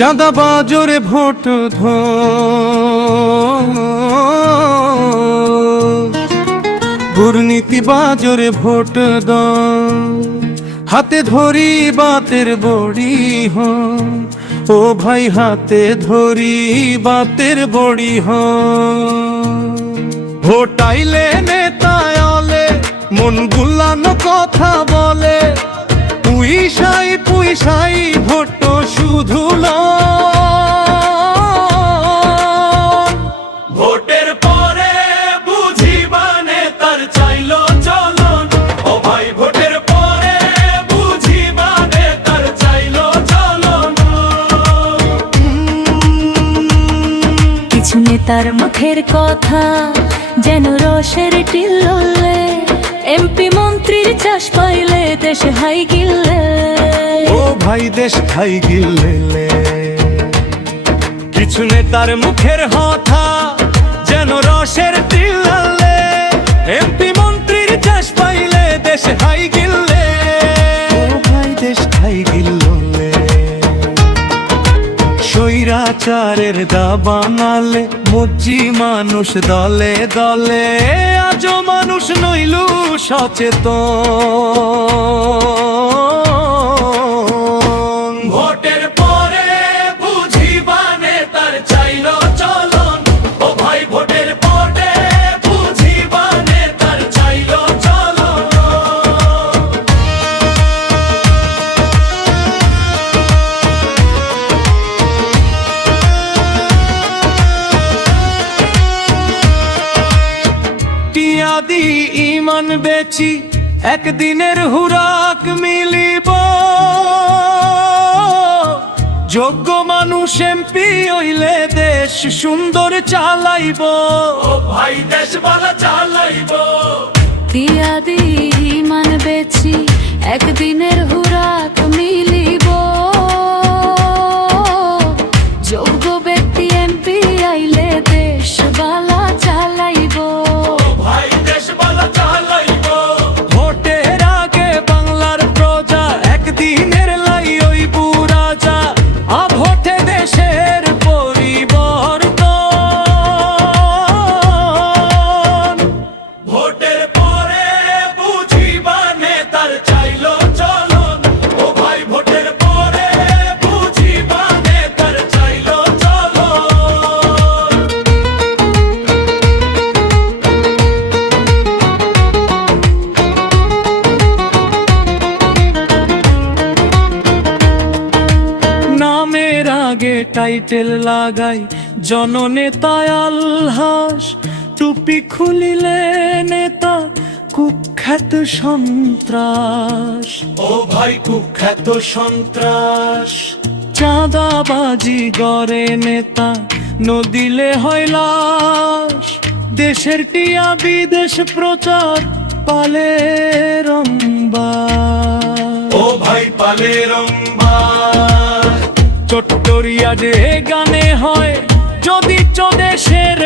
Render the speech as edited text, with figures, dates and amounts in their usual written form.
চাঁদাবাজরে vote দুর্নীতিবাজরে vote হাতে ধরি বাতের বড়ি ও ভাই হাতে ধরি বাতের বড়ি ভোট আইলে নেতায়লে মন গুলানো কথা বলে পুইসাই পুইসাই ভোট শুধু ভোটের পরে বুঝিবানে তার চাইলো চলন ও ভাই ভোটের পরে বুঝিবানে তার চাইলো চলন কিছু নেতার মুখের কথা যেন রসের টিল্লে এমপি মন্ত্রীর চাষ পাইলে দেশ হাই গিল্লে ও ভাই দেশ খাই গিলে কিছু নেতার মুখের কথা যেন রসের টিল্লে এমপি মন্ত্রীর চাষ পাইলে দেশ হাই গিলে ও ভাই দেশ খাই গিলে স্বৈরাচারের দাবানালে মজ্জি মানুষ দলে দলে আজও মানুষ নইলু সচেতন ভোটের পরে বুঝিবানে তার চাইলো চলন ও ভাই ভোটের পরে বুঝিবানে তার চাইলো চলন টিয়াদি ইমান বেচি একদিনের হুরাক মিলিব যোগ্য মানুষ এমপি হইলে দেশ সুন্দর চালাইব ও ভাই দেশ বালা চালাইব দিয়া দি মান বেছি একদিনের হুরাক মিলিব যোগ্য ব্যক্তি এমপি আইলে দেশ বালা চালাইব ভাই দেশ বালা চালাইব ভোটের আগে বাংলার প্রজা একদিনের লাই ওই রাজা ভোটে দেশের পরিবর্তন ভোটের পরে বুঝিবানে তার চাইলো চলন ও ভাই ভোটের পরে বুঝিবানে তার চাইলো চলন নামের আগে টাইটেল লাগাই জননেতা আলহাস টুপি খুলিলে নেতা কুখ্যাত সন্ত্রাস ও ভাই কুখ্যাত সন্ত্রাস চাঁদাবাজি গড়ে নেতা নদিলে হয় লাশ দেশের টিয়া বিদেশ প্রচার পালে রম্বা ও ভাই পালে রংবার চট্টরিয়া যে গানে হয় যদি চদেশের